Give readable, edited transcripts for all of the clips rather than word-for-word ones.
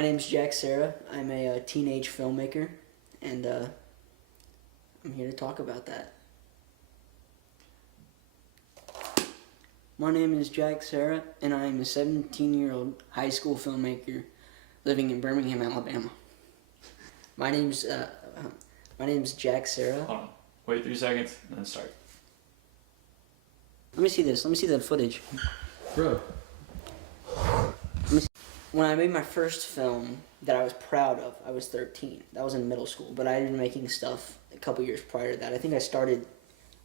My name's Jack Serra. I'm a teenage filmmaker, and I'm here to talk about that. My name is Jack Serra, and I am a 17-year-old high school filmmaker living in Birmingham, Alabama. My name's Jack Serra. Hold on. Wait 3 seconds and then start. Let me see this. Let me see the footage. Bro. When I made my first film that I was proud of, I was 13. That was in middle school, but I had been making stuff a couple years prior to that. I think I started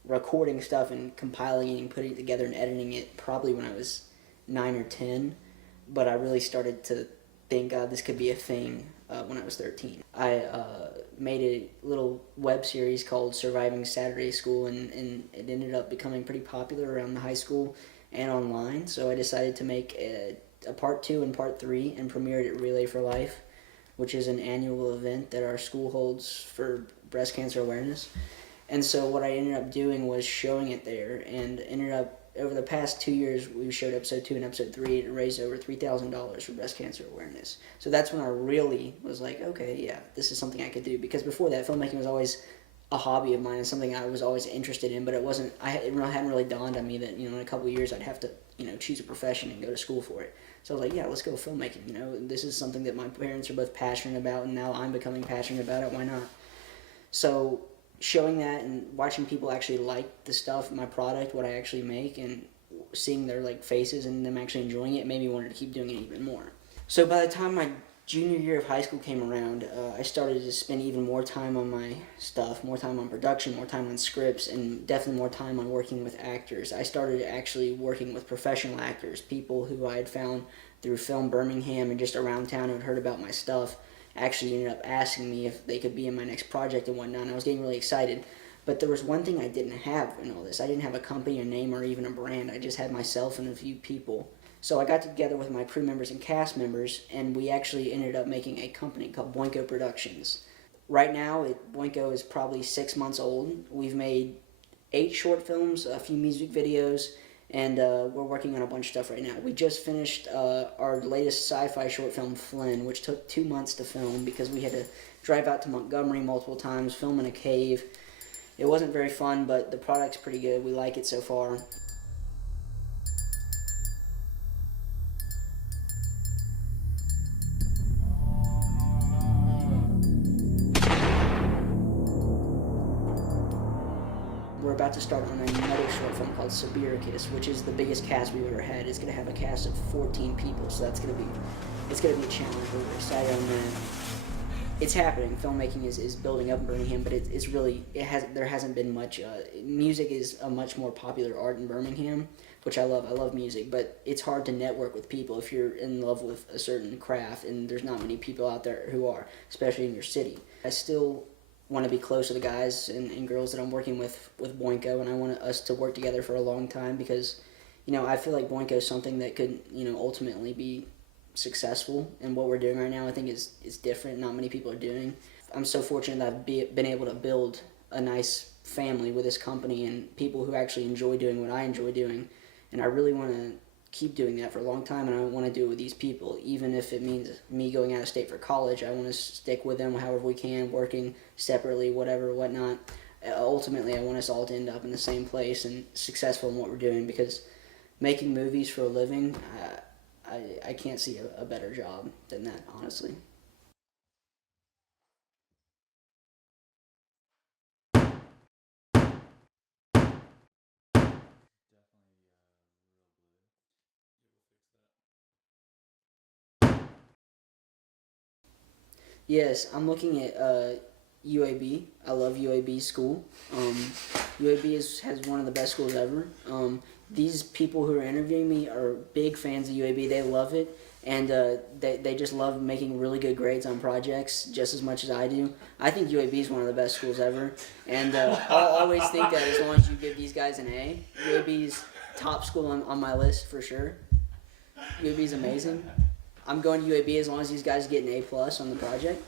recording stuff and compiling it and putting it together and editing it probably when I was 9 or 10, but I really started to think this could be a thing when I was 13. I made a little web series called Surviving Saturday School, and it ended up becoming pretty popular around the high school and online, so I decided to make a part 2 and part 3 and premiered at Relay for Life, which is an annual event that our school holds for breast cancer awareness. And so what I ended up doing was showing it there, and ended up, over the past 2 years, we showed episode 2 and episode 3, and raised over $3,000 for breast cancer awareness. So that's when I really was like, okay, yeah, this is something I could do. Because before that, filmmaking was always a hobby of mine and something I was always interested in, but it hadn't really dawned on me that, in a couple of years I'd have to, choose a profession and go to school for it. So I was like, yeah, let's go filmmaking. This is something that my parents are both passionate about, and now I'm becoming passionate about it. Why not? So showing that and watching people actually like the stuff, my product, what I actually make, and seeing their faces and them actually enjoying it made me want to keep doing it even more. So by the time my junior year of high school came around, I started to spend even more time on my stuff, more time on production, more time on scripts, and definitely more time on working with actors. I started actually working with professional actors, people who I had found through Film Birmingham and just around town who had heard about my stuff, actually ended up asking me if they could be in my next project and whatnot, and I was getting really excited. But there was one thing I didn't have in all this. I didn't have a company, a name, or even a brand. I just had myself and a few people. So I got together with my crew members and cast members, and we actually ended up making a company called Boinko Productions. Right now, Boinko is probably 6 months old. We've made 8 short films, a few music videos, and we're working on a bunch of stuff right now. We just finished our latest sci-fi short film, FLYNN, which took 2 months to film because we had to drive out to Montgomery multiple times, film in a cave. It wasn't very fun, but the product's pretty good. We like it so far. We're about to start on another short film called Sabiricus, which is the biggest cast we've ever had. It's going to have a cast of 14 people, so it's going to be a challenge. We're excited on that. It's happening. Filmmaking is building up in Birmingham, but there hasn't been much. Music is a much more popular art in Birmingham, which I love. I love music, but it's hard to network with people if you're in love with a certain craft, and there's not many people out there who are, especially in your city. I still want to be close to the guys and girls that I'm working with Boinko, and I want us to work together for a long time because, I feel like Boinko is something that could, ultimately be successful, and what we're doing right now I think is different. Not many people are doing. I'm so fortunate that I've been able to build a nice family with this company and people who actually enjoy doing what I enjoy doing, and I really want to keep doing that for a long time, and I want to do it with these people. Even if it means me going out of state for college, I want to stick with them however we can, working separately, whatnot. Ultimately, I want us all to end up in the same place and successful in what we're doing, because making movies for a living, I can't see a better job than that, honestly. Yes, I'm looking at UAB. I love UAB school. UAB has one of the best schools ever. These people who are interviewing me are big fans of UAB. They love it, and they just love making really good grades on projects just as much as I do. I think UAB is one of the best schools ever, and I'll always think that as long as you give these guys an A, UAB's top school on my list for sure. UAB is amazing. I'm going to UAB as long as these guys get an A+ on the project.